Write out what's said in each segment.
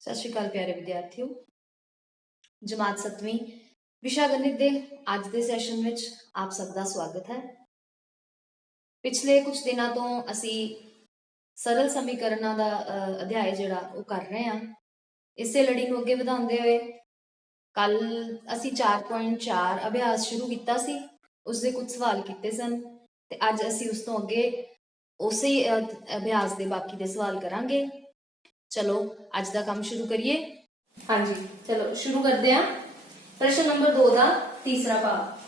सत श्री अकाल प्यारे विद्यार्थियों। जमात 7वीं विशा गणित के अज के सैशन में आप सबका स्वागत है। पिछले कुछ दिनों तो असी सरल समीकरणों का अध्याय जिहड़ा वो कर रहे हैं। इसे लड़ी को अगे बढ़ाते हुए कल असी 4.4 अभ्यास शुरू किया सी, उसके कुछ सवाल किए सन ते अज असी उस तो अगे उस अभ्यास के बाकी के सवाल करांगे। चलो अज का काम शुरू करिए। हाँ जी, चलो शुरू करते हैं। प्रश्न नंबर 2 का तीसरा भाग।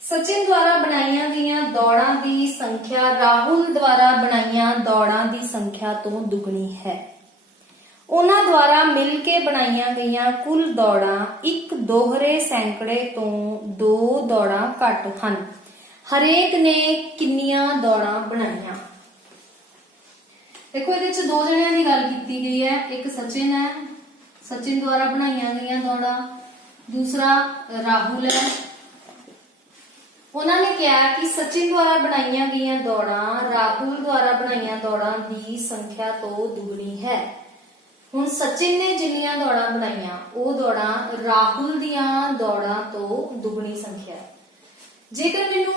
सचिन द्वारा बनाई गई दौड़ां की संख्या राहुल द्वारा बनाई दौड़ां की संख्या तो दुगनी है। उन्हां द्वारा मिलके बनाई गई कुल दौड़ां एक दोहरे सैकड़े तो 2 दौड़ां घट हैं। हरेक ने कितनियां दौड़ां बनाईयां? देखो ये दो जणियां की गल की गई है। एक सचिन है, सचिन द्वारा बनाई गई दौड़ा, दूसरा राहुल है। उन्होंने कहा कि सचिन द्वारा बनाई गई दौड़ा राहुल द्वारा बनाई दौड़ा की संख्या तो दुगनी है। हुण सचिन ने जिन्नियां दौड़ा बनाईयां वो दौड़ा राहुल दियां दौड़ा तो दुगनी संख्या है। जेकर मैनू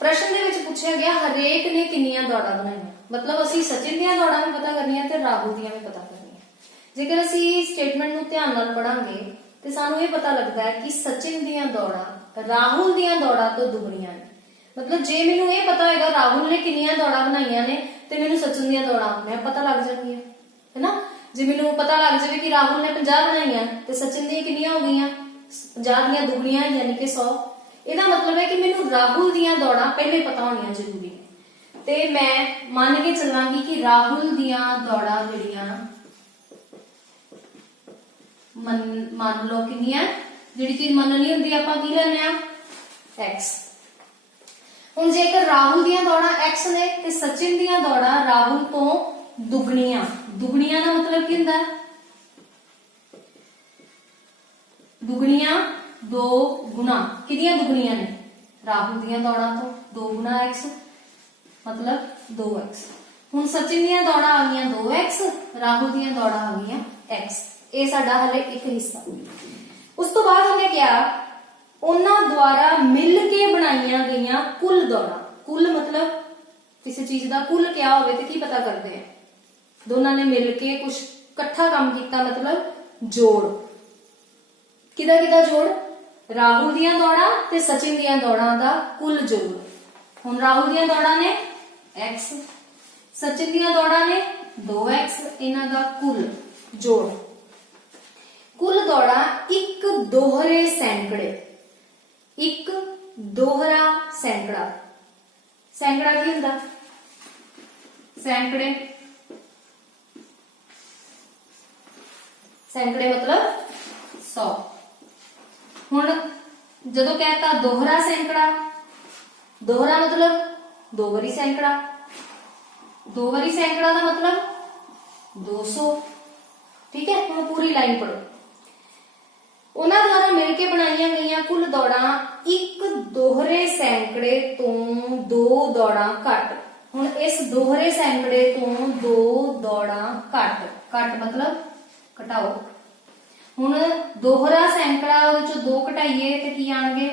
प्रश्न दे विच पूछा गया हरेक ने कितनियां दौड़ा बनाईयां, मतलब असी सचिन दियां दौड़ा भी पता करनी है ते राहुल दियां भी पता करनी है। जेकर असी स्टेटमेंट नू ध्यान नाल पढ़ांगे ते सानू ये पता लगता है कि सचिन दियां दौड़ा राहुल दियां दौड़ा तो दुगनियां ने। मतलब जे मैनू ये पता होगा राहुल ने कितनियां दौड़ा बनाईयां ने ते मैनू सचिन दियां दौड़ा अपने पता लग जाएगी, है ना। जे मैनू पता लग जाए कि राहुल ने 50 बनाईयां ते सचिन दियां कितनियां हो गईयां 50 दियां दुगनियां यानी कि 100। ਇਹਦਾ मतलब है कि मैनू राहुल दियां दौड़ा पहले पता होनियां जरूरी है। ते मैं मान के चलांगी कि राहुल दियां दौड़ा जिहड़ियां मान लो कितनियां, जिहड़ी चीज मननी हुंदी आपां की लैने आ x। हुण जेकर राहुल दियां दौड़ा x ने ते सचिन दियां दौड़ा राहुल तो दुगनियां, दुगनियां दा मतलब की हुंदा दुगनियां 2 गुना कितनियां दुगनियां ने राहुल दियां दौड़ा तो 2 गुना x मतलब 2x। हुण सचिन दियां दौड़ा आ गईयां 2x, राहुल दियां दौड़ा आ गईयां x। ये साडा हले एक हिस्सा। उस तो बाद हमने क्या उन्हां द्वारा मिल के बनाईयां गईयां कुल दौड़ा। कुल मतलब किसी चीज का कुल क्या होवे ते की पता करते हैं, दोनों ने मिल के कुछ इकट्ठा काम किया मतलब जोड़। किदा किदा जोड़? राहुल दियां दौड़ा ते सचिन दियां दौड़ा दा कुल जोड़। हुण राहुल दियां दौड़ा ने x, सचिन दियां दौड़ा ने 2x, इन्हां दा कुल जोड़। कुल दौड़ा एक दोहरे सैकड़े, एक दोहरा सैकड़ा। सैकड़ा की हुंदा? सैकड़े, सैकड़े मतलब 100। हुण जदों कहता दोहरा सैकड़ा, दोहरा मतलब 2 बारी सैकड़ा, 2 बारी सैकड़ा का मतलब 200। ठीक है, हुण पूरी लाइन पढ़ो। उन्हां द्वारा मिलके बनाईयां गईयां कुल दौड़ा एक दोहरे सैकड़े तो 2 दौड़ा घट। हुण इस दोहरे सैकड़े तो 2 दौड़ा घट, घट मतलब घटाओ। हुण दोहरा सैकड़ा चो 2 घटाइए तो की आएंगे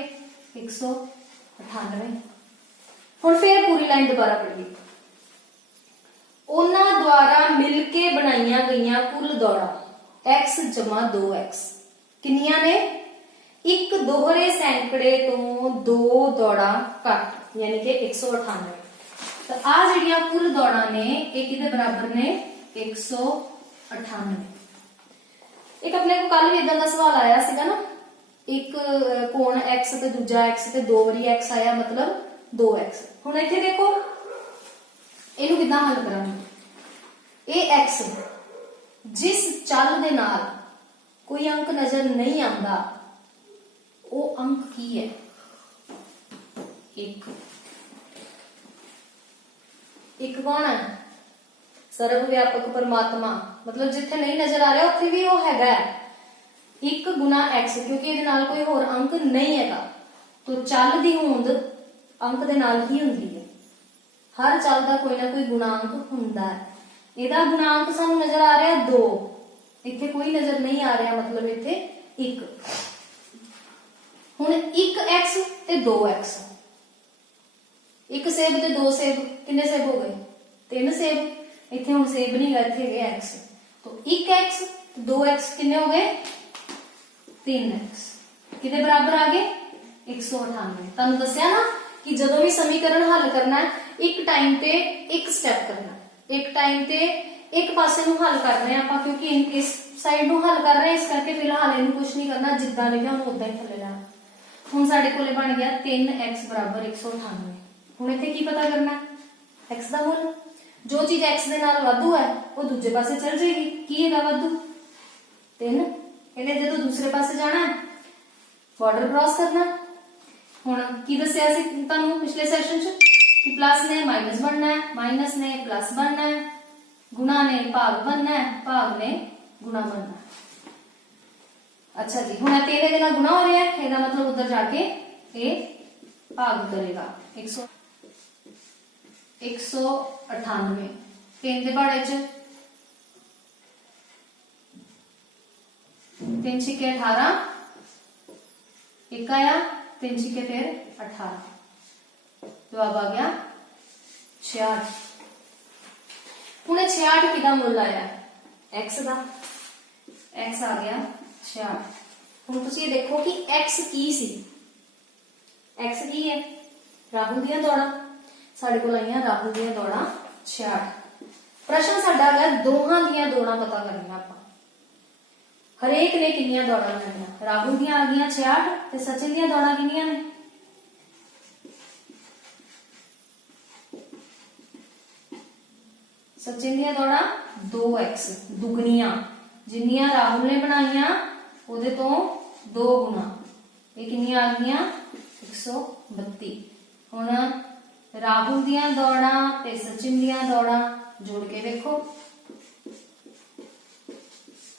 198। हुण फिर पूरी लाइन दोबारा पढ़िए। उन्हां द्वारा मिलके बनाईयां गईयां कुल दौड़ा x जमा 2x कितनियां ने? एक दोहरे सैकड़े तो 2 दौड़ा घट यानी कि 198। तो आ जिहड़ियां कुल दौड़ा ने ये किहदे बराबर ने? 198। एक अपने को कल भी इदां दा सवाल आया सीगा ना, एक कोण x ते दूजा x ते 2 बारी x आया मतलब 2x। हुण इत्थे देखो इहनूं किदां हल करांगे। ये x जिस चल दे नाल कोई अंक नजर नहीं आता वो अंक की है? एक। एक कौन है? सर्व व्यापक परमात्मा, मतलब जिथे नहीं नजर आ रहा उत्थे भी वो हैगा 1 गुना x, क्योंकि इहदे नाल कोई होर अंक नहीं हैगा। तो चल दी होंद अंक दे नाल ही हुंदी है। हर चल का कोई ना कोई गुणांक हुंदा है। ਇਹਦਾ गुणांक सानू नजर आ रहा है 2, इत्थे कोई नजर नहीं आ रहा, मतलब इत्थे 1। हुण 1x ते 2x, 1 सेब ते 2 सेब, कितने सेब हो गए? 3 सेब। इत्थे हुण सेब नहीं गा, इत्थे है x, तो 1x 2x कितने हो गए? 3x। कितने बराबर आ गए? 198। तुहानू दस्सिया ना कि जदों भी समीकरण हल करना है, एक टाइम ते एक स्टैप करना, एक टाइम ते एक पासे नूं हल कर रहे हैं आपां, क्योंकि इस साइड नूं हल कर रहे हैं, इस करके फिलहाल इहनूं कुछ नहीं करना, जिद्दां लिखिआ उहनूं उदां ही थल्ले लाना। हुण साडे कोले बन गया 3x बराबर 198। हुण इत्थे की पता करना है? x दा मुੱਲ। जो चीज x दे नाल वाधू है वो दूजे पासे चल जाएगी। की हैगा वाधू? 3। इहने जदों दूसरे पासे जाना है, बॉर्डर क्रॉस करना। हुण की दस्सिया सी तुहानूं पिछले सैशन च कि प्लस ने माइनस बनना है, माइनस ने प्लस बनना है, गुणा ने भाग बनना है, भाग ने गुणा बनना है। अच्छा जी, हुण 3 दे नाल गुणा हो रहा है, ਇਹਦਾ मतलब उधर जाके ये भाग करेगा। 198 3 ਦੇ ਪਹਾੜੇ ਚ 3 ਛਿੱਕੇ 18, एक आया, 3 छिके फिर 18, जवाब आ गया 66। हुण 66 किहदा मुੱਲ आया? x दा, x आ गया 66। हुण तुसीं देखो कि x की सी, x की है? राहु दीयां दौड़ां। साडे कोल आईयां राहु दीयां दौड़ां 66। प्रश्न साडा है दोहां दीयां दौड़ां पता करनियां आपां। हरेक ने कितनियां दौड़ां लैणियां? राहु दीयां आ गईयां 66 ते सचिन दीयां दौड़ां कितनियां ने? सचिन दीयां दौड़ां 2x दुगनियां, जिन्नियां राहुल ने बनाईयां ਉਹਦੇ ਤੋਂ 2 गुना। ਇਹ ਕਿੰਨੀਆਂ ਆ ਗਈਆਂ? 132। ਹੁਣ ਰਾਹੁਲ ਦੀਆਂ ਦੌੜਾਂ ਤੇ ਸਚਿਨ ਦੀਆਂ ਦੌੜਾਂ ਜੋੜ ਕੇ ਵੇਖੋ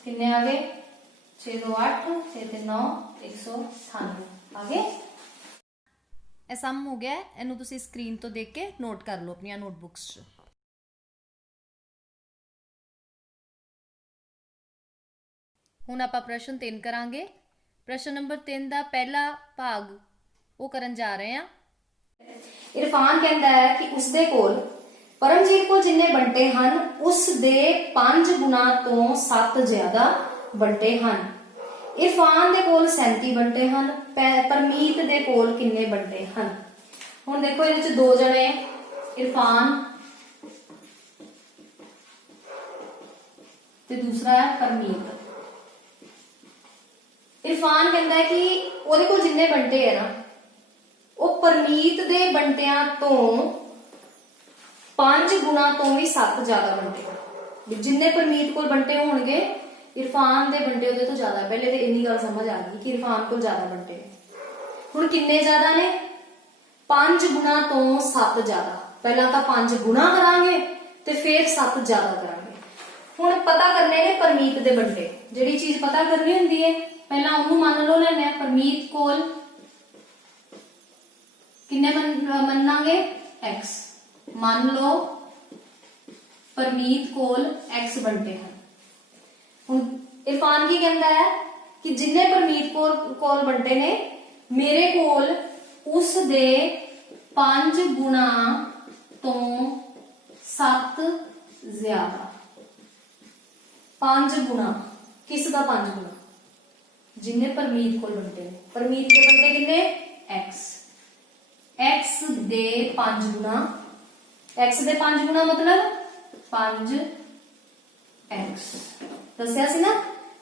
ਕਿੰਨੇ ਆ ਗਏ? 6 2 8 6 3 9 198 ਆ ਗਏ। ਇਹ ਸਮ ਹੋ ਗਿਆ। ਇਹਨੂੰ ਤੁਸੀਂ ਸਕਰੀਨ ਤੋਂ ਦੇਖ ਕੇ ਨੋਟ ਕਰ ਲਓ ਆਪਣੀਆਂ ਨੋਟਬੁੱਕਸ 'ਚ। ਹੁਣ ਆਪਾਂ ਪ੍ਰਸ਼ਨ 3 ਕਰਾਂਗੇ। ਪ੍ਰਸ਼ਨ ਨੰਬਰ 3 ਦਾ ਪਹਿਲਾ ਭਾਗ ਉਹ ਕਰਨ ਜਾ ਰਹੇ ਹਾਂ। ਇਰਫਾਨ ਕਹਿੰਦਾ ਹੈ ਕਿ ਉਸਦੇ ਕੋਲ ਪਰਮਜੀਤ ਕੋਲ ਜਿੰਨੇ ਬੰਟੇ ਹਨ ਉਸ ਦੇ 5 ਗੁਣਾ ਤੋਂ 7 ਜ਼ਿਆਦਾ ਬੰਟੇ ਹਨ। ਇਰਫਾਨ ਦੇ ਕੋਲ 37 ਬੰਟੇ ਹਨ, ਪਰਮੀਤ ਦੇ ਕੋਲ ਕਿੰਨੇ ਬੰਟੇ ਹਨ? ਹੁਣ ਦੇਖੋ ਇਹਦੇ ਵਿੱਚ ਦੋ ਜਣੇ ਇਰਫਾਨ ਤੇ ਦੂਸਰਾ ਹੈ ਪਰਮੀਤ। इरफान कहता है कि ਉਹਦੇ ਕੋਲ ਜਿੰਨੇ ਬੰਟੇ ਹੈ ਨਾ ਉਹ ਪਰਮੀਤ ਦੇ ਬੰਟਿਆਂ ਤੋਂ 5 ਗੁਣਾ ਤੋਂ ਵੀ 7 ਜ਼ਿਆਦਾ ਬੰਟੇ। ਜਿੰਨੇ ਪਰਮੀਤ ਕੋਲ ਬੰਟੇ ਹੋਣਗੇ ਇਰਫਾਨ ਦੇ ਬੰਟੇ ਉਹਦੇ ਤੋਂ ਜ਼ਿਆਦਾ। ਪਹਿਲੇ ਤੇ ਇੰਨੀ ਗੱਲ ਸਮਝ ਆ ਗਈ ਕਿ ਇਰਫਾਨ ਕੋਲ ਜ਼ਿਆਦਾ ਬੰਟੇ। ਹੁਣ ਕਿੰਨੇ ਜ਼ਿਆਦਾ ਨੇ? 5 ਗੁਣਾ ਤੋਂ 7 ਜ਼ਿਆਦਾ। ਪਹਿਲਾਂ ਤਾਂ 5 ਗੁਣਾ ਕਰਾਂਗੇ ਤੇ ਫਿਰ 7 ਜ਼ਿਆਦਾ ਕਰਾਂਗੇ। ਹੁਣ ਪਤਾ ਕਰਨੇ ਨੇ ਪਰਮੀਤ ਦੇ ਬੰਟੇ। ਜਿਹੜੀ ਚੀਜ਼ ਪਤਾ ਕਰਨੀ ਹੁੰਦੀ ਹੈ ਪਹਿਲਾਂ ਉਹਨੂੰ ਮੰਨ ਲਓ ਲੈਣਾ। ਪਰਮੀਤ ਕੋਲ ਕਿੰਨੇ ਮੰਨਾਂਗੇ? x। ਮੰਨ ਲਓ ਪਰਮੀਤ ਕੋਲ x ਬੰਟੇ ਹਨ। ਹੁਣ ਇਰਫਾਨ ਕੀ ਕਹਿੰਦਾ ਹੈ ਕਿ ਜਿੰਨੇ ਪਰਮੀਤ ਕੋਲ ਬੰਟੇ ਨੇ ਮੇਰੇ ਕੋਲ ਉਸ ਦੇ 5 ਗੁਣਾ ਤੋਂ 7 ਜ਼ਿਆਦਾ। 5 ਗੁਣਾ ਕਿਸ ਦਾ 5 ਗੁਣਾ? जिन्ने परमीत कोल बनते हैं। परमीत के बनते किन्ने? x। x दे 5 गुना, x दे 5 गुना मतलब 5x। दस्सिया सी ना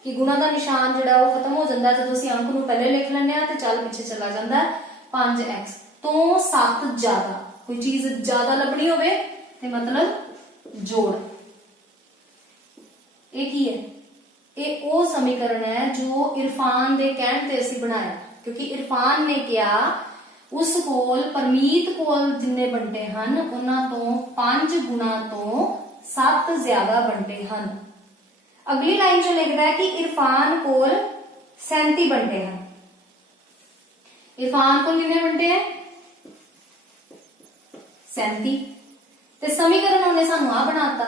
कि गुणा का निशान जिहड़ा वो खत्म हो जाता जब असीं अंक नूं पहले लिख लैंदे आ ते चल पीछे चला जाता है। 5x तो 7 ज्यादा। कोई चीज ज्यादा लभनी होवे ते मतलब जोड़। ये की है? ਇਹ ਉਹ ਸਮੀਕਰਨ ਹੈ ਜੋ ਇਰਫਾਨ ਦੇ ਕਹਿਣ ਤੇ ਅਸੀਂ ਬਣਾਇਆ, ਕਿਉਂਕਿ ਇਰਫਾਨ ਨੇ ਕਿਹਾ ਉਸ ਕੋਲ ਪਰਮੀਤ ਕੋਲ ਜਿੰਨੇ ਬੰਟੇ ਹਨ ਉਹਨਾਂ ਤੋਂ 5 ਗੁਣਾ ਤੋਂ 7 ਜ਼ਿਆਦਾ ਬੰਟੇ ਹਨ। ਅਗਲੀ ਲਾਈਨ 'ਚ ਲਿਖਦਾ ਹੈ ਕਿ ਇਰਫਾਨ ਕੋਲ 37 ਬੰਟੇ ਹਨ। ਇਰਫਾਨ ਕੋਲ ਕਿੰਨੇ ਬੰਟੇ ਹੈ? 37। ਤੇ ਸਮੀਕਰਨ ਉਹਨੇ ਸਾਨੂੰ ਆ ਬਣਾਤਾ।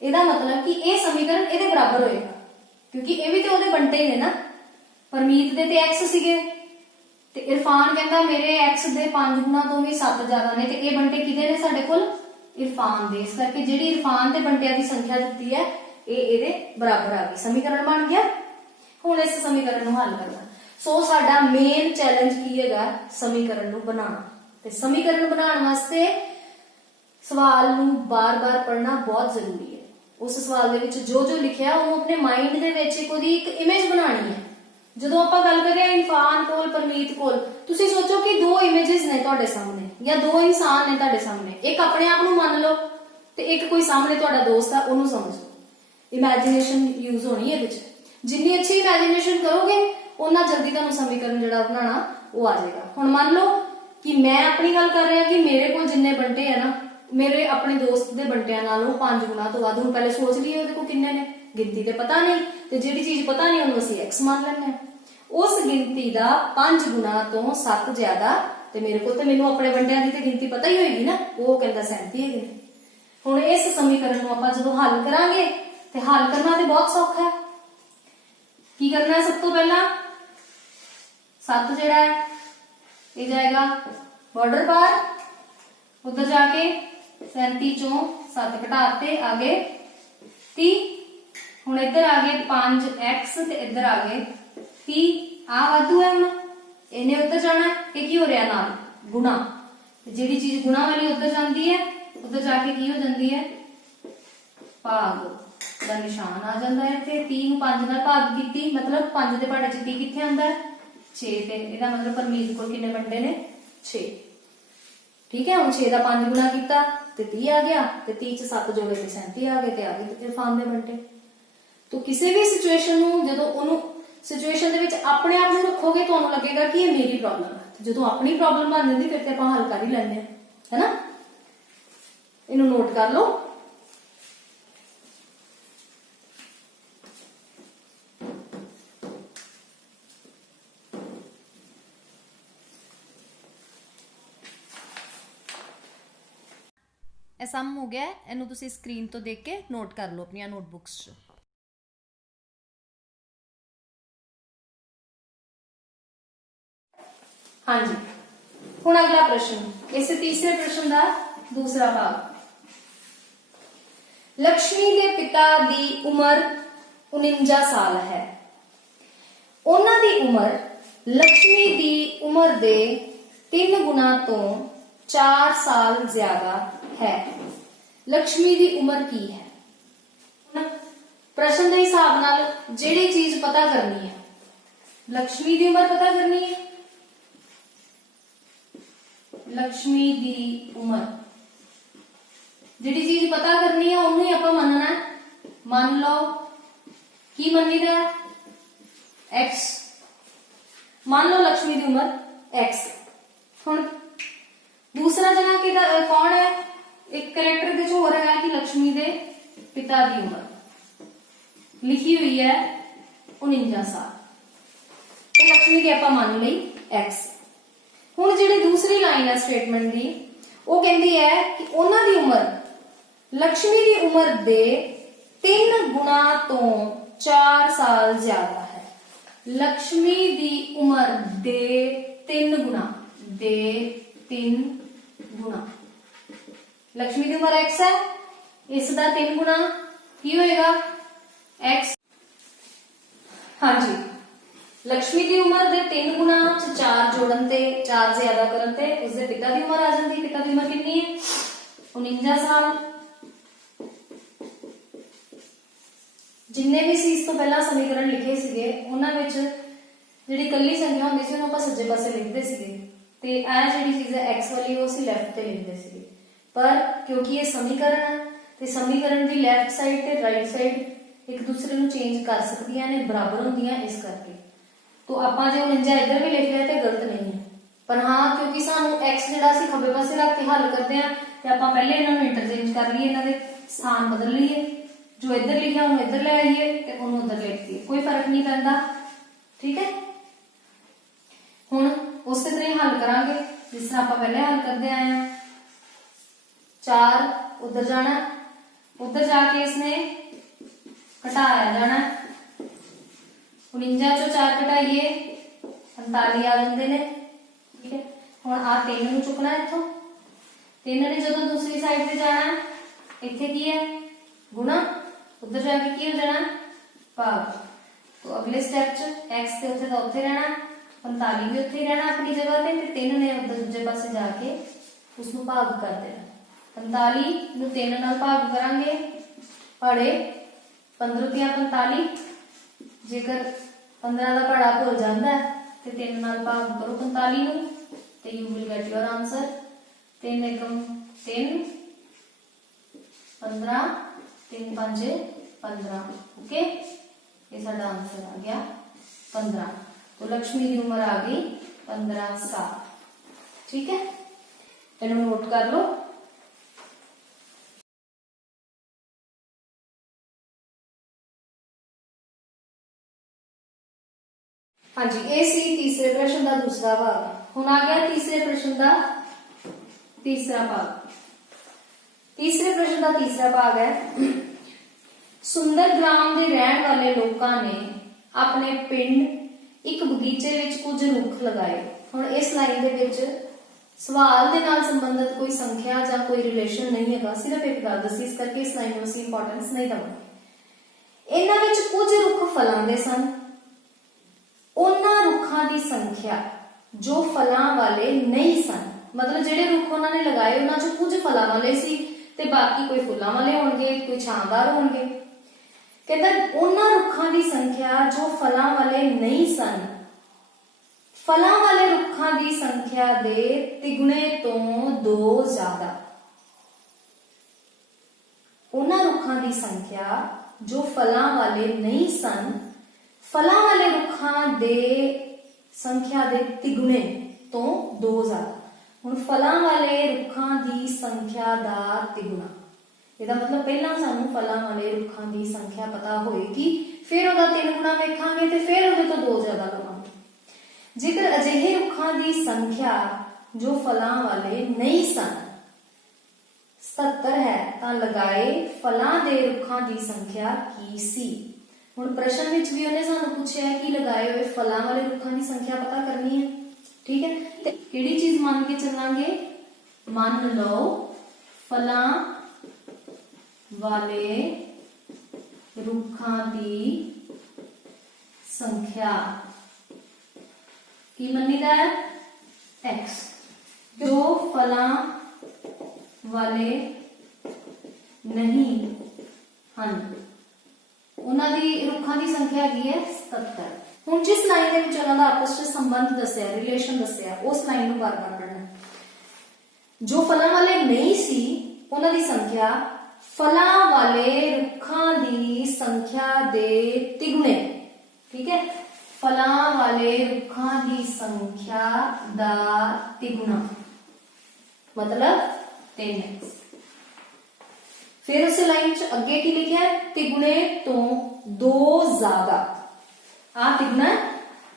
ਇਹਦਾ ਮਤਲਬ ਕਿ ਇਹ ਸਮੀਕਰਨ ਇਹਦੇ ਬਰਾਬਰ ਹੋਏਗਾ, ਕਿਉਂਕਿ ਇਹ ਵੀ ਤੇ ਉਹਦੇ ਬੰਟੇ ਹੀ ਨੇ ਨਾ। ਪਰਮੀਤ ਦੇ ਤੇ x ਸੀਗੇ ਤੇ ਇਰਫਾਨ ਕਹਿੰਦਾ ਮੇਰੇ x ਦੇ 5 ਗੁਣਾ ਤੋਂ ਵੀ 7 ਜ਼ਿਆਦਾ ਨੇ, ਤੇ ਇਹ ਬੰਟੇ ਕਿਹਦੇ ਨੇ ਸਾਡੇ ਕੋਲ? ਇਰਫਾਨ ਦੇ। ਇਸ ਕਰਕੇ ਜਿਹੜੀ ਇਰਫਾਨ ਦੇ ਬੰਟਿਆਂ ਦੀ ਸੰਖਿਆ ਦਿੱਤੀ ਹੈ ਇਹ ਇਹਦੇ ਬਰਾਬਰ ਆ ਗਈ। ਸਮੀਕਰਨ ਬਣ ਗਿਆ। ਹੁਣ ਇਸ ਸਮੀਕਰਨ ਨੂੰ ਹੱਲ ਕਰਨਾ। ਸੋ ਸਾਡਾ ਮੇਨ ਚੈਲੰਜ ਕੀ ਹੈਗਾ? ਸਮੀਕਰਨ ਨੂੰ ਬਣਾਉਣਾ। ਤੇ ਸਮੀਕਰਨ ਬਣਾਉਣ ਵਾਸਤੇ ਸਵਾਲ ਨੂੰ ਬਾਰ-ਬਾਰ ਪੜ੍ਹਨਾ ਬਹੁਤ ਜ਼ਰੂਰੀ ਹੈ। ਉਸ ਸਵਾਲ ਦੇ ਵਿੱਚ ਜੋ ਜੋ ਲਿਖਿਆ ਉਹਨੂੰ ਆਪਣੇ ਮਾਈਂਡ ਦੇ ਵਿੱਚ ਉਹਦੀ ਇੱਕ ਇਮੇਜ ਬਣਾਉਣੀ ਹੈ। ਜਦੋਂ ਆਪਾਂ ਗੱਲ ਕਰੀਏ ਇਰਫਾਨ ਕੋਲ, ਪਰਮੀਤ ਕੋਲ, ਤੁਸੀਂ ਸੋਚੋ ਕਿ ਦੋ ਇਮੇजेस ਨੇ ਤੁਹਾਡੇ ਸਾਹਮਣੇ ਜਾਂ ਦੋ ਇਨਸਾਨ ਨੇ ਤੁਹਾਡੇ ਸਾਹਮਣੇ। ਇੱਕ ਆਪਣੇ ਆਪ ਨੂੰ ਮੰਨ ਲਓ ਤੇ ਇੱਕ ਕੋਈ ਸਾਹਮਣੇ ਤੁਹਾਡਾ ਦੋਸਤ ਆ, ਉਹਨੂੰ ਸਮਝੋ। ਇਮੇਜਿਨੇਸ਼ਨ ਯੂਜ਼ ਹੋਣੀ ਹੈ ਵਿੱਚ। ਜਿੰਨੀ ਅੱਛੀ ਇਮੇਜਿਨੇਸ਼ਨ ਕਰੋਗੇ ਉਨਾ ਜਲਦੀ ਤੁਹਾਨੂੰ ਸਮੀਕਰਨ ਜਿਹੜਾ ਬਣਾਉਣਾ ਉਹ ਆ ਜਾਏਗਾ। ਹੁਣ ਮੰਨ ਲਓ ਕਿ ਮੈਂ ਆਪਣੀ ਗੱਲ ਕਰ ਰਿਹਾ ਕਿ ਮੇਰੇ ਕੋਲ ਜਿੰਨੇ ਬੰਟੇ ਆ ਨਾ, ਮੇਰੇ ਆਪਣੇ ਦੋਸਤ ਦੇ ਬੰਟਿਆਂ ਨਾਲੋਂ 5 ਗੁਣਾ ਤੋਂ ਵੱਧ। ਹੁਣ ਪਹਿਲੇ ਸੋਚ ਲਈਏ ਉਹਦੇ ਕੋਲ ਕਿੰਨੇ ਨੇ, ਗਿਣਤੀ ਤੇ ਪਤਾ ਨਹੀਂ, ਤੇ ਜਿਹੜੀ ਚੀਜ਼ ਪਤਾ ਨਹੀਂ ਉਹਨੂੰ ਅਸੀਂ x ਮੰਨ ਲੈਂਦੇ ਹਾਂ। ਉਸ ਗਿਣਤੀ ਦਾ 5 ਗੁਣਾ ਤੋਂ 7 ਜ਼ਿਆਦਾ, ਤੇ ਮੇਰੇ ਕੋਲ ਤੇ ਮੈਨੂੰ ਆਪਣੇ ਬੰਟਿਆਂ ਦੀ ਤੇ ਗਿਣਤੀ ਪਤਾ ਹੀ ਹੋਏਗੀ ਨਾ, ਉਹ ਕਹਿੰਦਾ 37 ਹੈਗੇ ਨੇ। ਹੁਣ ਇਸ ਸਮੀਕਰਨ ਨੂੰ ਆਪਾਂ ਜਦੋਂ ਹੱਲ ਕਰਾਂਗੇ ਤੇ ਹੱਲ ਕਰਨਾ ਤੇ ਬਹੁਤ ਸੌਖਾ ਹੈ। ਕੀ ਕਰਨਾ ਹੈ? ਸਭ ਤੋਂ ਪਹਿਲਾਂ 7 ਜਿਹੜਾ ਹੈ ਇਹ ਜਾਏਗਾ ਬਾਰਡਰ ਪਾਰ, उधर जाके 37 चों 7 घटाते आगे 30। हुण इधर आ गए 5x ते इधर आ गए 30। आ वाधू है, हुण इन्हें उधर जाना, ये की हो रहा नाल गुणा। जिहड़ी चीज गुणा वाली उधर जाती है, उधर जाके की हो जाती है? भाग दा निशान आ जाता है। ते 30 नूं 5 नाल भाग कीती, मतलब 5 दे पहाड़े च 30 कित्थे आंदा है? 6। ते इहदा मतलब परमीत कोल किन्ने बंटे ने? 6। ठीक है। हम 6 का 5 गुना किया तो 30 आ गया, तो 30 च 7 जोड़े तो 37 आ गए, तो आ गए इरफान दे बंटे। तो किसी भी सिचुएशन जो सिचुएशन अपने आप में रखोगे तो लगेगा कि ये मेरी प्रॉब्लम है। जो अपनी प्रॉब्लम बन जाती फिर तो हल कर ही लेंगे, है ना। इन्हों नोट कर लो। ਇਹ ਸਮ ਹੋ ਗਿਆ। ਇਹਨੂੰ ਤੁਸੀਂ ਸਕਰੀਨ ਤੋਂ ਦੇਖ ਕੇ ਨੋਟ ਕਰ ਲਓ ਆਪਣੀਆਂ ਨੋਟਬੁੱਕਸ 'ਚ। ਹਾਂਜੀ, ਹੁਣ ਅਗਲਾ ਪ੍ਰਸ਼ਨ, ਇਸ ਤੀਸਰੇ ਪ੍ਰਸ਼ਨ ਦਾ ਦੂਸਰਾ ਭਾਗ। ਲక్ష్ਮੀ ਦੇ ਪਿਤਾ ਦੀ ਉਮਰ 49 ਸਾਲ ਹੈ। ਉਹਨਾਂ ਦੀ ਉਮਰ ਲక్ష్ਮੀ ਦੀ ਉਮਰ ਦੇ 3 ਗੁਣਾ ਤੋਂ 4 ਸਾਲ ਜ਼ਿਆਦਾ है। लक्ष्मी की उम्र की है? प्रश्न के हिसाब नाल जेड़ी चीज पता करनी है, लक्ष्मी की उम्र पता करनी है। लक्ष्मी की उम्र जेड़ी चीज पता करनी है उन्हें आप मनना है। मान लो की मनी दा x, मान लो लक्ष्मी की उम्र x। हुण दूसरा जना कि कौन है? एक करैक्टर दे हो रहा है कि लक्ष्मी दे पिता की उम्र लिखी हुई है 49 साल, तो लक्ष्मी की आप मान ली x। हुण जिहड़ी दूसरी लाइन है स्टेटमेंट की, वो कहती है कि उन्हां दी उम्र लक्ष्मी की उम्र दे 3 गुना तो 4 साल ज्यादा है। लक्ष्मी की उम्र दे 3 गुना, दे 3 गुना। लक्ष्मी की उम्र x है, इसका 3 गुना की होएगा x। हाँ जी, लक्ष्मी की उम्र दे 3 गुना 4 जोड़न ते 4 ज्यादा करन ते उसदे पिता की उम्र आ जाती। पिता की उम्र कितनी है? 49 साल। जिन्ने भी सी इस तो पहला समीकरण लिखे सीगे उन्हां विच जिहड़ी कल्ली संख्या हुंदी सी उहनूं आपां सज्जे पासे लिखदे सीगे, ते आ जिहड़ी चीज है x वाली वो असीं लैफ्ट ते लिखदे सीगे। पर क्योंकि ये समीकरण है तो समीकरण की लैफ्ट साइड ते राइट साइड एक दूसरे को चेंज कर सकदियां ने, बराबर होंदियां, इस करके तो आपां जे 49 इधर भी लिख लिया तो गलत नहीं है। पर हाँ, क्योंकि सानू x जिहड़ा असीं खब्बे पासे रख के हल करते हैं तो आपां पहले इन्हां नूं इंटरचेंज कर लईए, इन्हां दे स्थान बदल लीए, जो इधर लिखा उन्होंने इधर ले आइए ते उन्होंने उधर लिख दिए, कोई फर्क नहीं पैंदा। ठीक है। हुण उस तरह हल करांगे जिस तरह आपां पहले हल करते आए हैं। 4 उधर जाना, उधर जाके इसने घटाया जाना, 49 चो 4 घटाइए 45 आ जाते ने। ठीक है, हुण आ 3 नूं चुकना इत्थों, 3 ने जदों दूसरी साइड पे जाना इत्थे की है गुणा, उधर जाके की हो जाना भाग। तो अगले स्टेप च x ते उत्थे दा उत्थे रहना, 45 भी उत्थे ही रहना अपनी जगह पे, ते 3 ने उधर दूजे पासे जाके उसनूं भाग कर देना। 45 नूं 3 नाल भाग करांगे, पहाड़े 15 तिया 45, जेकर 15 दा पहाड़ा भुल जांदा है ते 3 नाल भाग करो 45 नूं, ते you will get your answer 3 Ekam 3, 15, 3 5 15। Okay, ये साडा आंसर आ गया 15। तो लक्ष्मी की उम्र आ गई 15 साल। ठीक है, इन्हें नोट कर लो। हाँ जी, ये सी तीसरे प्रश्न का दूसरा भाग। हुण आ गया तीसरे प्रश्न का तीसरा भाग। तीसरे प्रश्न का तीसरा भाग है, सुंदर ग्राम के रहने वाले लोगों ने अपने पिंड एक बगीचे विच कुछ रुख लगाए। हुण इस लाइन दे विच सवाल दे नाल संबंधित कोई संख्या या कोई रिलेशन नहीं है, सिर्फ एक गल दसी, इस करके इस लाइन नूं असीं इंपॉर्टेंस नहीं देवांगे। इन्हां विच कुछ रुख फलां दे सन, उन्हां रुखां दी संख्या जो फलां वाले नहीं सन, मतलब जिहड़े रुख उन्हां ने लगाए उन्हां चों कुछ फलां वाले सी ते बाकी कोई फुल्लां वाले होणगे, कोई छांदार होणगे। कहता उन्हां रुखां दी संख्या जो फलां वाले नहीं सन, फलां वाले रुखां दी संख्या दे तिगुणे तो 2 ज्यादा। उन्हां रुखां दी संख्या जो फलां वाले नहीं सन, फलां वाले रुखां दे संख्या दे तिगुणे तो 2 ज्यादा। हुण फलां वाले रुखां दी संख्या दा तिगुणा, ਇਹਦਾ मतलब ਪਹਿਲਾਂ ਸਾਨੂੰ फलां वाले रुखां ਦੀ संख्या पता होएगी, फिर ਉਹਦਾ 3 गुणा ਵੇਖਾਂਗੇ ਤੇ ਫਿਰ ਉਹਦੇ ਤੋਂ 2 ਜ਼ਿਆਦਾ ਲਵਾਂਗੇ। ਜੇਕਰ ਅਜਿਹੇ रुखां ਦੀ संख्या जो फलां वाले नहीं सन 77 है ਤਾਂ ਲਗਾਏ फलां ਦੇ रुखां ਦੀ संख्या ਕੀ ਸੀ। ਹੁਣ ਪ੍ਰਸ਼ਨ ਵਿੱਚ ਵੀ ਉਹਨੇ ਸਾਨੂੰ ਪੁੱਛਿਆ ਹੈ ਕਿ ਲਗਾਏ ਹੋਏ फलां वाले रुखां ਦੀ संख्या पता करनी है। ठीक है, ਤੇ ਕਿਹੜੀ ਚੀਜ਼ ਮੰਨ ਕੇ ਚੱਲਾਂਗੇ, ਮੰਨ ਲਓ फलां वाले रुखां दी संख्या की मनीदा है x, जो फलां वाले नहीं हन उन्हां दी रुखां दी संख्या की है 77। हुण जिस लाइन दे विच उन्हां दा आपस विच संबंध दस्सिया, रिलेशन दस्सिया, उस लाइन नूं बार-बार पढ़ना। जो फलां वाले नहीं सी उन्हां दी संख्या फलां वाले रुखां दी संख्या दे तिगुणे। ठीक है, फलां वाले रुखां दी संख्या दा तिगुणा मतलब 3x। फिर उस लाइन च अगे की लिखा है, तिगुणे तो 2 ज्यादा। आ तिगुणा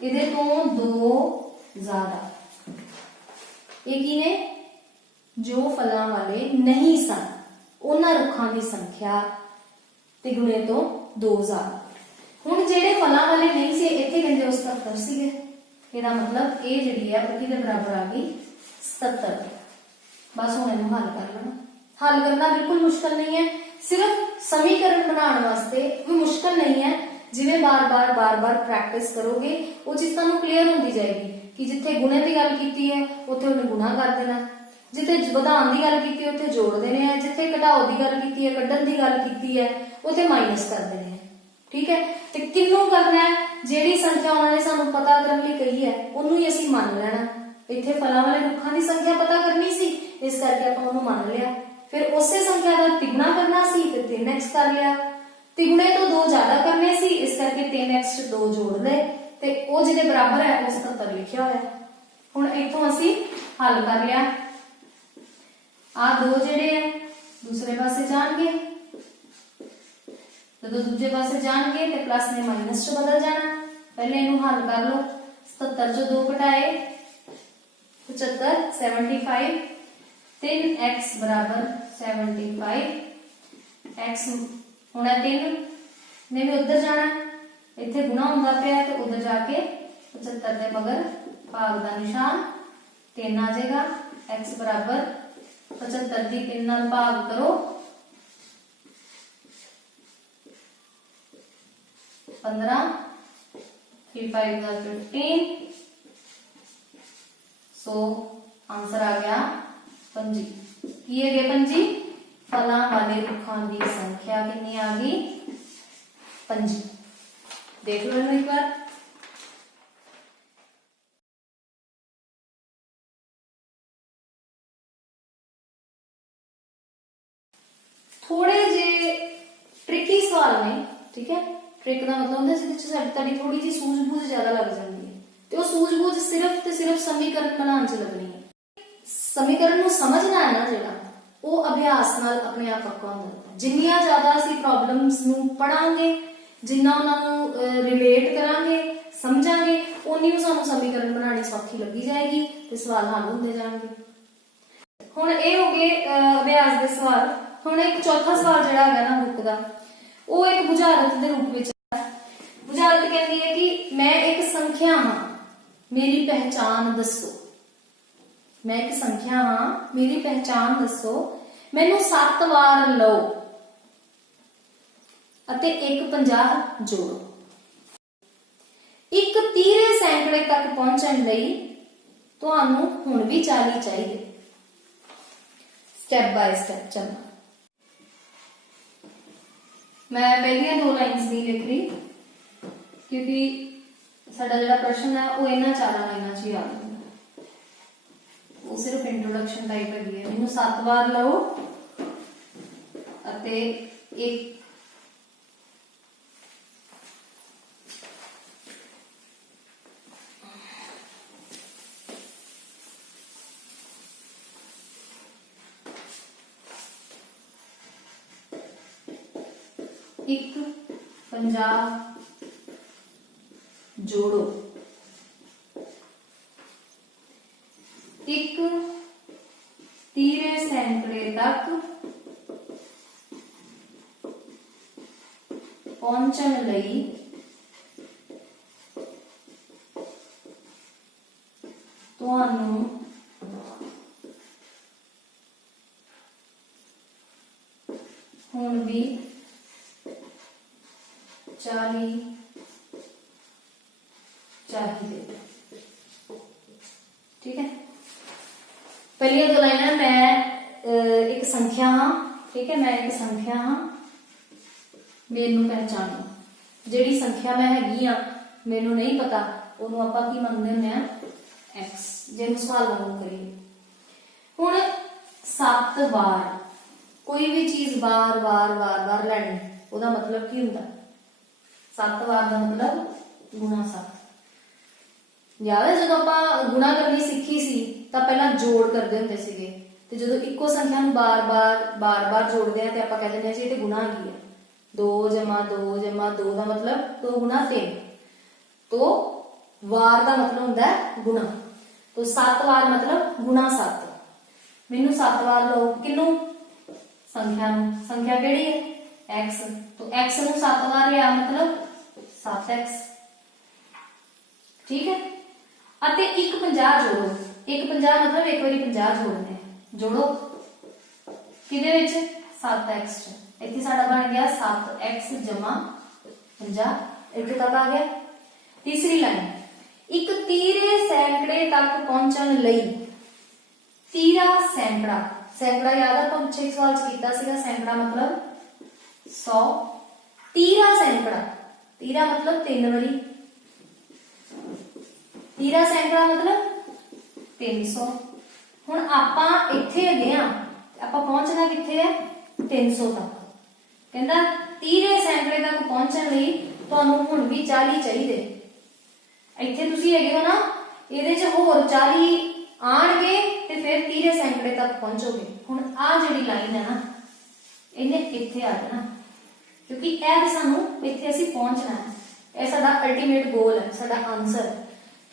इहदे तो 2 ज्यादा। ये की ने जो फलां वाले नहीं सन उन्हां रुखां दी संख्या तिगुणे तो 2 ज्यादा। हुण जिहड़े फलां वाले नहीं से इत्थे कहंदे उस 77 सीगे, ਇਹਦਾ मतलब ये जिहड़ी है वो किहदे बराबर आ गई 77। बस हुण इहनूं हल कर लेना। हल करना बिल्कुल मुश्किल नहीं है, सिर्फ समीकरण बनाने वास्ते कोई मुश्किल नहीं है। जिवें बार बार प्रैक्टिस करोगे वो चीज तुहानूं क्लीयर होंदी जाएगी कि जिथे गुणे की गल कीती है उत्थे उन्हें गुणा कर देना, जिथे वधाउण की गल कीती है उत्थे जोड़ देने हैं, जिथे घटाओ की गल कीती है कड्ढण की गल कीती है उत्थे माइनस कर देने हैं। ठीक है, ते किन्नू करना है, जिहड़ी संख्या उन्होंने सानू पता करने लई कही है उन्नू ही असीं मान लेना। इत्थे फलां वाले रुखां की संख्या पता करनी सी, इस करके आपां उन्नू मान लिया। फिर उसे संख्या का तिगुणा करना सी ते 3x कर लिया। तिगुणे तो 2 ज्यादा करने सी, इस करके 3x 2 जोड़ ले ते वो जिहदे बराबर है उस 77 लिखिया होया। हुण इत्थों असीं हल कर लिया। आ 2 जिहड़े है दूसरे पासे जाणगे, जदों दूजे पासे जाणगे ते प्लस ने माइनस च बदल जाना। पहले इहनूं हल कर लो। 77 चों 2 घटाए 75 75 3x बराबर 75 x होना 3 ने भी उधर जाना इत्थे गुणा होंदा पिया ते उधर जाके 75 दे मगर भाग दा निशान 3 आ जाएगा x बराबर 75 दी 3 नाल भाग करो 15 3 5 दा 15 सो आंसर आ गया 25 की है 25 फलां वाले रुखां दी संख्या कितनी आ गई 25 देख लो एक बार थोड़े जे ट्रिकी सवाल ने ठीक है ट्रिक का मतलब होंदा जिहदे च साडी थोड़ी जी सूझबूझ ज्यादा लग जाती है ते वो सूझबूझ सिर्फ ते सिर्फ समीकरण बनाने च लगनी है समीकरण नूं समझना है ना जिहड़ा वो अभ्यास नाल अपने आप पक्का होंदा जिन्नियां ज्यादा असीं प्रॉब्लम्स नूं पढ़ांगे जिन्ना उन्हां नूं रिलेट करांगे समझांगे उन्नी सानूं समीकरण बनानी सौखी लगी जाएगी ते सवाल हल होंदे जाणगे हुण ये हो गए अभ्यास दे सवाल हुण एक चौथा सवाल जिहड़ा है ना बुक दा वो एक बुझारत दे रूप विच बुझारत कहती है कि मैं एक संख्या हाँ मेरी पहचान दसो मैं एक संख्या हाँ मेरी पहचान दसो मैनू 7 वार लो अते एक 50 जोड़ो एक 30 सैकड़े तक पहुंचण लई तुहानू हुण भी 40 चाहिए स्टेप बाय स्टेप चलना मैं पहलियां 2 लाइन्स नहीं लिख रही क्योंकि साडा जिहड़ा प्रश्न है वो इन्हां 4 लाइनां च ही आ जांदा वो सिर्फ इंट्रोडक्शन टाइप है मैनू 7 बार लो अते एक एक 50 जोड़ो एक 30 सैकड़े तक पहुंचण लई तुहानू हुण भी 40 चाहिए ठीक है पहली 2 लाइन मैं एक संख्या हाँ ठीक है मैं एक संख्या हाँ मैनू पहचानो जिहड़ी संख्या मैं हैगी हाँ मैनू नहीं पता उहनूं आपां की मनदे हुंदे आ एक्स जे सवाल वांगू करिए हुण 7 बार कोई भी चीज बार बार बार बार लैनी उहदा मतलब की हुंदा 7 बार का मतलब गुणा 7 याद है जो आप गुणा करनी सीखी सी तो पहला जोड़ करते होंगे सीगे ते जो इको संख्या बार बार जोड़ते हैं तो आप कह देंगे जी ये गुणा की है 2 जमा 2 जमा 2 का मतलब 2 गुणा 3 तो वार का मतलब होंगे गुणा तो 7 बार मतलब गुणा 7 मैनू 7 बार लो किनू संख्या केड़ी है x तो x नू 7 बार लिया मतलब 7x ठीक है अते एक 50 जोड़ो एक 50 मतलब एक बारी 50 जोड़ने जोड़ो किदे विच 7x इत्थे साडा बन गया 7x जमा 50 इत्थे तक आ गया तीसरी लाइन एक 30 सैकड़े तक पहुंचण लई 30 सैकड़ा सैकड़ा याद है तुम पिछले सवाल च कीता सीगा सैकड़ा मतलब 100 30 सैकड़ा 30 मतलब 3 बारी 30 सैकड़ा मतलब 300 हुण आपां इत्थे हैगे आ आपां पहुंचना कित्थे है 300 तक कहंदा 30 सैकड़े तक पहुंचण लई तुहानू हुण भी 40 चाहिए इत्थे तुसीं हैगे हो ना इहदे च होर 40 आणगे ते फिर 30 सैकड़े तक पहुंचोगे हुण आ जिहड़ी लाइन है ना इन्हें इत्थे आ जाना क्योंकि ए सानू इत्थे असीं पहुंचना है ए साडा अल्टीमेट गोल है साडा आंसर है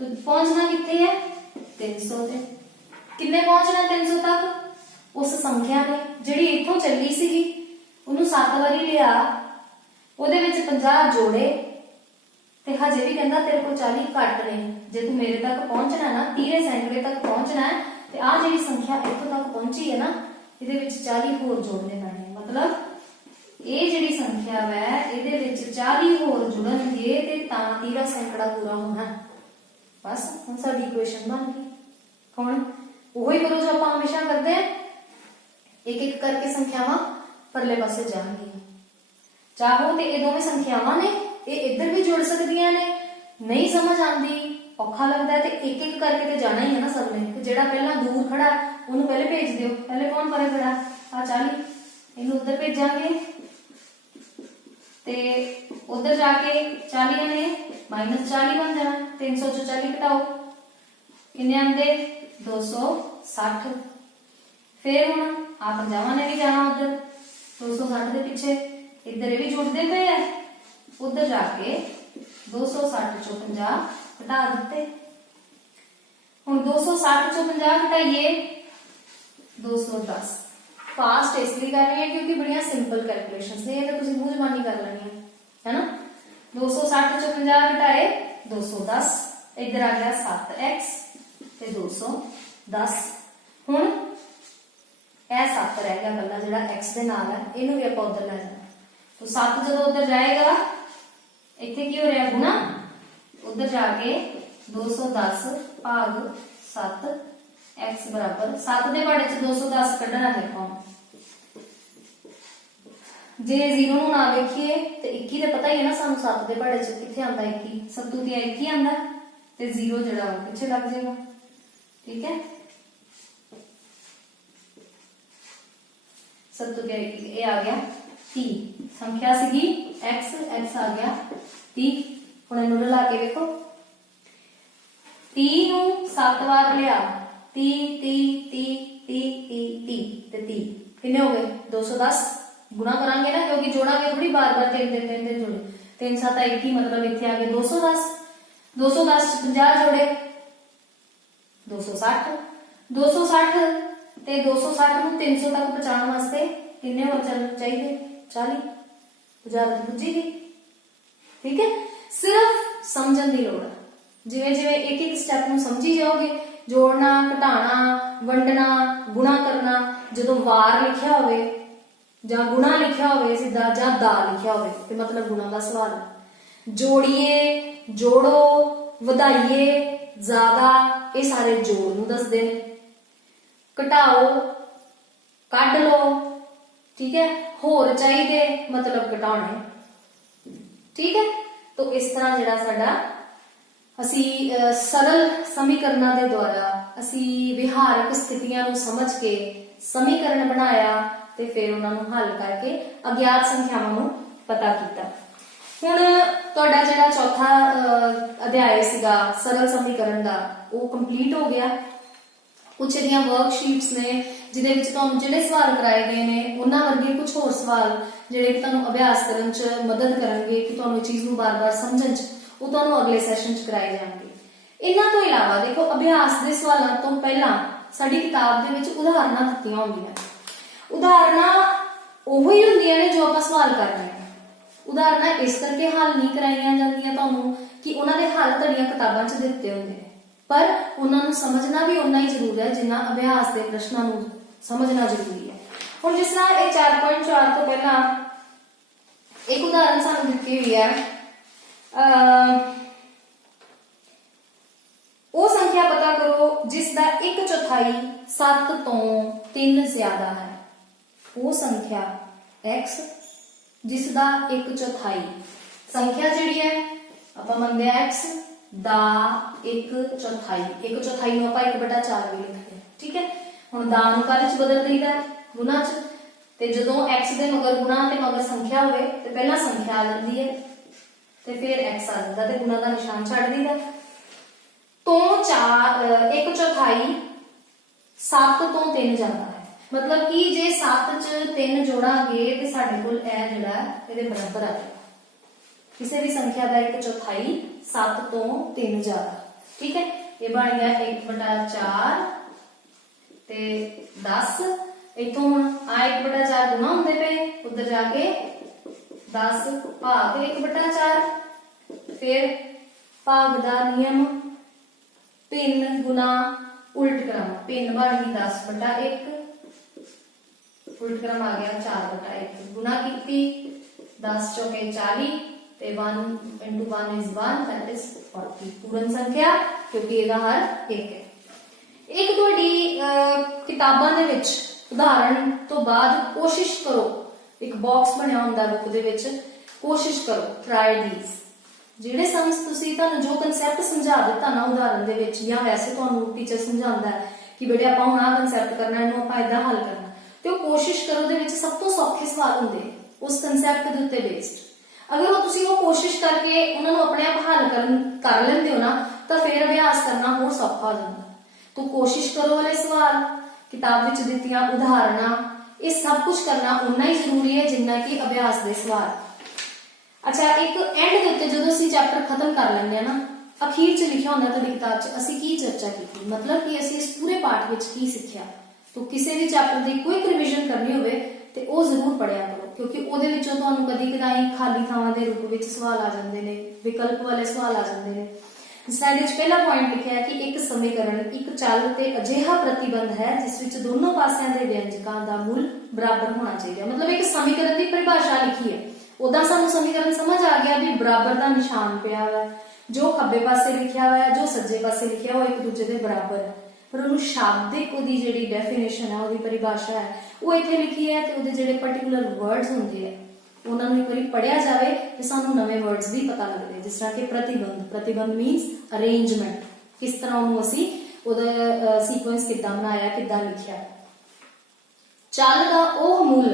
तो पहुंचना कितने है 300 से कितने पहुंचना 300 तक उस संख्या ने जिहड़ी इत्थों चली सीगी उन्होंने 7 वारी लिया, ਉਹਦੇ ਵਿੱਚ 50 जोड़े ਤੇ ਹਜੇ ਵੀ ਕਹਿੰਦਾ ਤੇਰੇ ਕੋਲ 40 ਘੱਟ ਨੇ। ਜੇ ਤੂੰ ਮੇਰੇ ਤੱਕ ਪਹੁੰਚਣਾ ਨਾ 30 ਸੈਂਕੜੇ ਤੱਕ ਪਹੁੰਚਣਾ ਹੈ ਤੇ ਆ ਜਿਹੜੀ ਸੰਖਿਆ ਇੱਥੋਂ ਤੱਕ ਪਹੁੰਚੀ ਹੈ ਨਾ ਇਹਦੇ ਵਿੱਚ 40 ਹੋਰ ਜੋੜਨੇ ਪੈਣੇ। ਮਤਲਬ ਇਹ ਜਿਹੜੀ ਸੰਖਿਆ ਹੈ ਇਹਦੇ ਵਿੱਚ 40 ਹੋਰ ਜੁੜਨਗੇ ਤੇ ਤਾਂ 30 ਸੈਂਕੜਾ ਪੂਰਾ ਹੋਣਾ। ਬਸ ਹੁਣ ਸਾਡੀ ਇਕੁਏਸ਼ਨ ਬਣ ਗਈ। ਹੁਣ ਉਹੀ ਕਰੋ ਜੋ ਆਪਾਂ ਹਮੇਸ਼ਾ ਕਰਦੇ ਆ, ਇੱਕ ਇੱਕ ਕਰਕੇ ਸੰਖਿਆਵਾਂ ਪਰਲੇ ਪਾਸੇ ਜਾਣਗੀਆਂ। ਚਾਹੋ ਤੇ ਇਹ ਦੋਵੇਂ ਸੰਖਿਆਵਾਂ ਨੇ ਇਹ ਇੱਧਰ ਵੀ ਜੁੜ ਸਕਦੀਆਂ ਨੇ। ਨਹੀਂ ਸਮਝ ਆਉਂਦੀ, ਔਖਾ ਲੱਗਦਾ ਤੇ ਇੱਕ ਇੱਕ ਕਰਕੇ ਤੇ ਜਾਣਾ ਹੀ ਹੈ ਨਾ ਸਭ ਨੇ। ਤੇ ਜਿਹੜਾ ਪਹਿਲਾਂ ਦੂਰ ਖੜਾ ਉਹਨੂੰ ਪਹਿਲੇ ਭੇਜ ਦਿਓ। ਪਹਿਲੇ ਕੌਣ ਪਰੇ ਖੜਾ ਆ 40, ਇਹਨੂੰ ਉੱਧਰ ਭੇਜਾਂਗੇ ਤੇ ਉੱਧਰ ਜਾ ਕੇ 40 ਨੇ -40 ਬਣ ਜਾਣਾ। 300 ਚੋਂ 40 ਘਟਾਓ ਕਿੰਨੇ ਆਉਂਦੇ 260। फिर हम आ 50 ने भी जाना उधर 260 के पीछे, इधर ये भी जुड़ते पे है। उधर जाके 260 चो 50 घटा दिते। हुण 260 चो 50 घटाइए 210। फास्ट इसलिए कर रही है क्योंकि बड़िया सिंपल कैलकुलेशंस ने, ये तो तुसीं मूंह जबानी कर लेनी है ना। 260 चो 50 घटाए 210, इधर आ गया 7x ते 210। हुण ਇਹ 7 ਰਹਿ ਗਿਆ ਕੱਲਾ ਜਿਹੜਾ x ਦੇ ਨਾਲ ਹੈ, ਇਹਨੂੰ ਵੀ ਆਪਾਂ ਉਧਰ ਲੈ ਜਾਣਾ। तो 7 ਜਦੋਂ ਉਧਰ ਜਾਏਗਾ ਇੱਥੇ ਕੀ ਹੋ ਰਿਹਾ ਗੁਣਾ, ਉਧਰ ਜਾ ਕੇ 210 ਭਾਗ 7 x ਬਰਾਬਰ 7 ਦੇ ਪਹਾੜੇ ਚ 210 ਕੱਢਣਾ ਦੇਖੋ। ਜੇ 0 ਨੂੰ ਨਾ ਵੇਖੀਏ ਤੇ 21 ਦੇ ਪਤਾ ਹੀ ਹੈ ਨਾ ਸਾਨੂੰ 7 ਦੇ ਪਹਾੜੇ ਚ ਕਿੱਥੇ ਆਂਦਾ 21, ਸੱਤੂ ਤੇ 21 ਆਂਦਾ ਤੇ 0 ਜਿਹੜਾ ਉਹ ਪਿੱਛੇ ਲੱਗ ਜਾਏਗਾ। ਠੀਕ ਹੈ, सत्तू के ये आ गया 30 संख्या सीगी x, x आ गया 30। हुण इहनूं रला के देखो 30 नूं 7 बार लिया 30 30 30 30 30 ते 30 कितने हो गए 210। गुणा करांगे ना क्योंकि जोड़ांगे थोड़ी बार बार 3 3 3 जोड़े 3 7 21 मतलब इत्थे आ गए 210। 210 50 जोड़े 260 260 ਤੇ 260 ਨੂੰ 300 ਤੱਕ ਪਹੁੰਚਾਉਣ ਵਾਸਤੇ ਕਿੰਨੇ ਹੋਰ ਚਾਹੀਦੇ 40 50 ਪੁੱਜੀ ਗਈ। ਠੀਕ ਹੈ, ਸਿਰਫ ਸਮਝਣ ਦੀ ਲੋੜ ਹੈ। ਜਿਵੇਂ ਜਿਵੇਂ ਇੱਕ ਇੱਕ ਸਟੈਪ ਨੂੰ ਸਮਝੀ ਜਾਓਗੇ, ਜੋੜਨਾ ਘਟਾਣਾ ਵੰਡਣਾ ਗੁਣਾ ਕਰਨਾ, ਜਦੋਂ ਵਾਰ ਲਿਖਿਆ ਹੋਵੇ ਜਾਂ ਗੁਣਾ ਲਿਖਿਆ ਹੋਵੇ ਸਿੱਧਾ ਜਾਂ ਦਾ ਲਿਖਿਆ ਹੋਵੇ ਤੇ ਮਤਲਬ ਗੁਣਾ ਦਾ ਸਵਾਲ ਹੈ। ਜੋੜੀਏ ਜੋੜੋ ਵਧਾਈਏ ਜ਼ਿਆਦਾ ਇਹ ਸਾਰੇ ਜੋੜ ਨੂੰ ਦੱਸਦੇ ਨੇ। घटाओ कढ़ लो, ठीक है, होर चाहिए मतलब घटाने। ठीक है, तो इस तरह जिहड़ा साडा असी सरल समीकरणों के द्वारा असी विहारक स्थितियां नूं समझ के समीकरण बनाया ते फिर उन्हां नूं हल करके अज्ञात संख्यावां नूं पता कीता। हुण तुहाडा जिहड़ा चौथा अध्याय सीगा सरल समीकरण दा वो कंप्लीट हो गया। कुछ एदियां वर्कशीट्स ने जिहदे विच तुहानूं जिहड़े सवाल कराए गए ने उन्हां वर्गे कुछ होर सवाल जिहड़े कि तुहानूं अभ्यास करन च मदद करनगे कि तुहानूं चीज़ नूं बार-बार समझण च, वो तुहानूं अगले सैशन च कराए जाणगे। इन्हां तो इलावा देखो अभ्यास दे सवालां तो पहलां साडी किताब दे विच उदाहरणां दित्तियां हुंदियां। उदाहरणां ओही हुंदियां ने जो आपां सवाल कर रहे हां। उदाहरणां इस करके हल नहीं कराईयां जांदियां तुहानूं कि उन्हां दे हल तुहाडीआं किताबां च दित्ते हुंदे ने, पर उन्होंने समझना भी उन्ना ही जरूरी है जिन्ना अभ्यास के प्रश्नों समझना जरूरी है। हुण जिस तरह ये 4.4 तो पहला एक उदाहरण सानूं दित्ती हुई है, वो संख्या पता करो जिसका 1/4 7 तो 3 ज्यादा है। वो संख्या x जिसका 1/4 संख्या जिहड़ी है आपां मंनदे आ x ਦਾ 1/4 1/4 ਨੂੰ ਆਪਾਂ 1/4 ਵੀ ਲਿਖਦੇ ਹਾਂ। ਠੀਕ ਹੈ, ਹੁਣ ਦਾ ਨੂੰ ਕਾਹਦੇ ਚ ਬਦਲ ਦਈਦਾ ਗੁਣਾ ਚ, ਤੇ ਜਦੋਂ x ਦੇ ਮਗਰ ਗੁਣਾ ਤੇ ਮਗਰ ਸੰਖਿਆ ਹੋਵੇ ਤੇ ਪਹਿਲਾਂ ਸੰਖਿਆ ਆ ਜਾਂਦੀ ਹੈ ਤੇ ਫਿਰ x ਆ ਜਾਂਦਾ ਤੇ ਗੁਣਾ ਦਾ ਨਿਸ਼ਾਨ ਛੱਡ ਦਈਦਾ। ਤੋਂ 1/4 7 ਤੋਂ 3 ਜਾਂਦਾ ਹੈ, मतलब कि जे 7 ਚ 3 ਜੋੜਾਂਗੇ ਤੇ ਸਾਡੇ ਕੋਲ ਇਹ ਜਿਹੜਾ ਇਹਦੇ ਬਰਾਬਰ ਆ ਜਾਏਗਾ। किसी भी संख्या का 1/4 7 तो 3 ज्यादा। ठीक है, ये बन गया 1/4 ते 10 इथों हुण आ 1/4 गुना होंदे पे, उधर जाके 10 भाग 1/4, फिर भाग दा नियम, भिन्न गुना उल्ट क्रम, भिन्न बन गई 10/1, उल्ट क्रम आ गया 4/1, गुना की 10 चौके 40 ते 1 × 1 is 1, that is 40 पूर्ण संख्या, क्योंकि ਇਹਦਾ हर 1 है। एक तुहाडी किताबां दे विच उदाहरण तो बाद कोशिश करो, एक बॉक्स बनया हुंदा बुक दे विच, कोशिश करो, ट्राई दीज ਜਿਹੜੇ सम्स तुसी ਤੁਹਾਨੂੰ जो कंसैप्ट समझा दिता ना उदाहरण दे विच, या वैसे ਤੁਹਾਨੂੰ टीचर समझांदा है कि बेटे ਆਪਾਂ ਹੁਣ ਆ कंसैप्ट करना, ਇਹਨੂੰ ਆਪਾਂ ਇਦਾਂ हल करना, ਤੇ ਉਹ ਕੋਸ਼ਿਸ਼ ਕਰੋ ਦੇ ਵਿੱਚ ਸਭ ਤੋਂ ਸੌਖੇ ਸਵਾਲ ਹੁੰਦੇ ਉਸ ਕਨਸੈਪਟ ਦੇ ਉੱਤੇ ਬੇਸਡ। ਅਗਰ ਉਹ ਤੁਸੀਂ ਉਹ ਕੋਸ਼ਿਸ਼ ਕਰਕੇ ਉਹਨਾਂ ਨੂੰ ਆਪਣੇ ਆਪ ਹੱਲ ਕਰ ਲੈਂਦੇ ਹੋ ਨਾ, ਤਾਂ ਫਿਰ ਅਭਿਆਸ ਕਰਨਾ ਹੋਰ ਸੌਖਾ ਹੋ ਜਾਂਦਾ। तो कोशिश करो वाले सवाल, किताब विच दित्तियां उदाहरणा, ये सब कुछ करना उन्ना ही जरूरी है जिन्ना कि अभ्यास दे सवाल। अच्छा, एक एंड दे उत्ते जदों असीं चैप्टर खत्म कर लैंदे ना, अखीर च लिखिया हुंदा तुहाडी किताब च असीं की चर्चा कीती, मतलब कि असीं इस पूरे पाठ विच की सिੱਖਿਆ। तो किसी भी चैप्टर की कोई रिविजन करनी होवे ते ਉਹ ਜ਼ਰੂਰ ਪੜਿਆ ਕਰੋ, क्योंकि ਉਹਦੇ ਵਿੱਚੋਂ ਤੁਹਾਨੂੰ ਕਦੀ ਕਦਾਈ ਖਾਲੀ ਥਾਵਾਂ ਦੇ ਰੂਪ ਵਿੱਚ ਸਵਾਲ ਆ ਜਾਂਦੇ ਨੇ, ਵਿਕਲਪ ਵਾਲੇ ਸਵਾਲ ਆ ਜਾਂਦੇ ਨੇ। स्लाइड विच पहला पॉइंट लिखा है कि एक समीकरण एक चल ते अजिहा प्रतिबंध है जिस विच दोनों पासियां दे व्यंजकां दा मूल बराबर होना चाहिए। मतलब एक समीकरण की परिभाषा लिखी है, उदा सानू समीकरण समझ आ गया भी बराबर का निशान पिया हुआ है, जो खब्बे पासे लिखा हुआ है जो सज्जे पासे लिखा हुआ एक दूजे के बराबर है, पर उन्होंने शाब्दिक उहदी जिहड़ी डेफिनेशन है उहदी परिभाषा है वो इत्थे लिखी है, ते उहदे जिहड़े पर्टिकुलर वर्ड्स हुंदे हैं उन्होंने एक बार पढ़िया जाए तो सानू नवे वर्ड्स भी पता लगते हैं। जिस तरह के प्रतिबंध, प्रतिबंध मीनस अरेंजमेंट, किस तरह उन्होंने असी उहदा सीक्वेंस किद्दां बनाया, किद्दां लिखिया। चल दा ओह मूल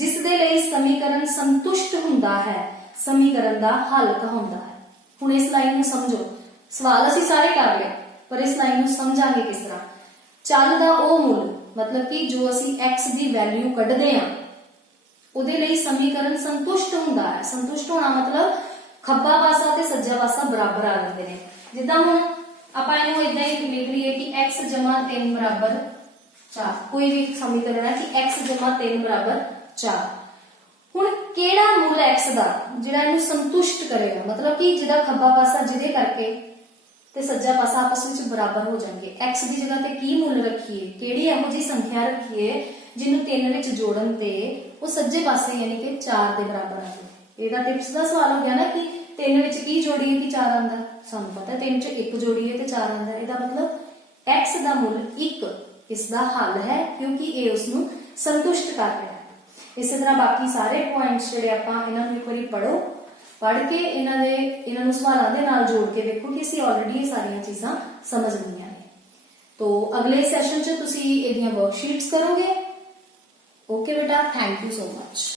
जिस दे लई समीकरण संतुष्ट हुंदा है, समीकरण दा हल कहूंदा है। हुण इस लाइन नूं समझो, सवाल असी सारे कर लए पर इस लाइन नूं समझांगे किस तरह। चल दा ओह मूल मतलब कि जो असी x दी वैल्यू कढदे हां ਉਹਦੇ ਲਈ ਸਮੀਕਰਨ ਸੰਤੁਸ਼ਟ ਹੁੰਦਾ ਹੈ। ਸੰਤੁਸ਼ਟ ਹੋਣਾ ਮਤਲਬ ਖੱਬਾ ਪਾਸਾ ਤੇ ਸੱਜਾ ਪਾਸਾ ਬਰਾਬਰ ਆ ਜਾਂਦੇ ਨੇ। ਜਿੱਦਾਂ ਹੁਣ ਆਪਾਂ ਇਹਨੂੰ ਇਦਾਂ ਹੀ ਲਿਖ ਲਈਏ ਕਿ x 3 ਬਰਾਬਰ 4, ਕੋਈ ਵੀ ਸਮੀਕਰਨ ਹੈ ਕਿ x 3 ਬਰਾਬਰ 4। ਹੁਣ ਕਿਹੜਾ ਮੂਲ x ਦਾ ਜਿਹੜਾ ਇਹਨੂੰ ਸੰਤੁਸ਼ਟ ਕਰੇਗਾ, मतलब ਕਿ ਜਿਹਦਾ ਖੱਬਾ ਪਾਸਾ ਜਿਹਦੇ ਕਰਕੇ ਤੇ ਸੱਜਾ ਪਾਸਾ ਆਪਸ ਵਿੱਚ ਬਰਾਬਰ ਹੋ ਜਾਣਗੇ। x ਦੀ ਜਗ੍ਹਾ ਤੇ ਕੀ ਮੁੱਲ ਰੱਖੀਏ, ਕਿਹੜੀ ਇਹੋ ਜਿਹੀ ਸੰਖਿਆ ਰੱਖੀਏ ਜਿਹਨੂੰ 3 ਵਿੱਚ ਜੋੜਨ ਤੇ ਉਹ ਸੱਜੇ ਪਾਸੇ ਯਾਨੀ ਕਿ 4 ਦੇ ਬਰਾਬਰ ਆ ਜਾਵੇ। ਇਹਦਾ ਟਿਪਸ ਦਾ ਸਵਾਲ ਹੋ ਗਿਆ ਨਾ ਕਿ 3 ਵਿੱਚ ਕੀ ਜੋੜੀਏ ਕਿ 4 ਆਂਦਾ, ਸਾਨੂੰ ਪਤਾ 3 ਚ 1 ਜੋੜੀਏ ਤੇ 4 ਆਂਦਾ। ਇਹਦਾ ਮਤਲਬ x ਦਾ ਮੁੱਲ 1 ਇਸ ਦਾ ਹੱਲ ਹੈ, ਕਿਉਂਕਿ ਇਹ ਉਸ ਨੂੰ ਸੰਤੁਸ਼ਟ ਕਰ ਰਿਹਾ ਹੈ। ਇਸੇ ਤਰ੍ਹਾਂ ਬਾਕੀ ਸਾਰੇ ਪੁਆਇੰਟਸ ਜਿਹੜੇ ਆਪਾਂ ਇਹਨਾਂ ਨੂੰ ਇੱਕ ਵਾਰੀ ਪੜੋ, ਪੜ੍ਹ ਕੇ ਇਹਨਾਂ ਨੂੰ ਸਵਾਲਾਂ ਦੇ ਨਾਲ ਜੋੜ ਕੇ ਵੇਖੋ ਕਿ ਅਸੀਂ ਆਲਰੇਡੀ ਇਹ ਸਾਰੀਆਂ ਚੀਜ਼ਾਂ ਸਮਝ ਲਈਆਂ ਨੇ। तो अगले सेशन च तुसी इहदियां वर्कशीट्स करोगे। ओके बेटा, थैंक यू सो मच।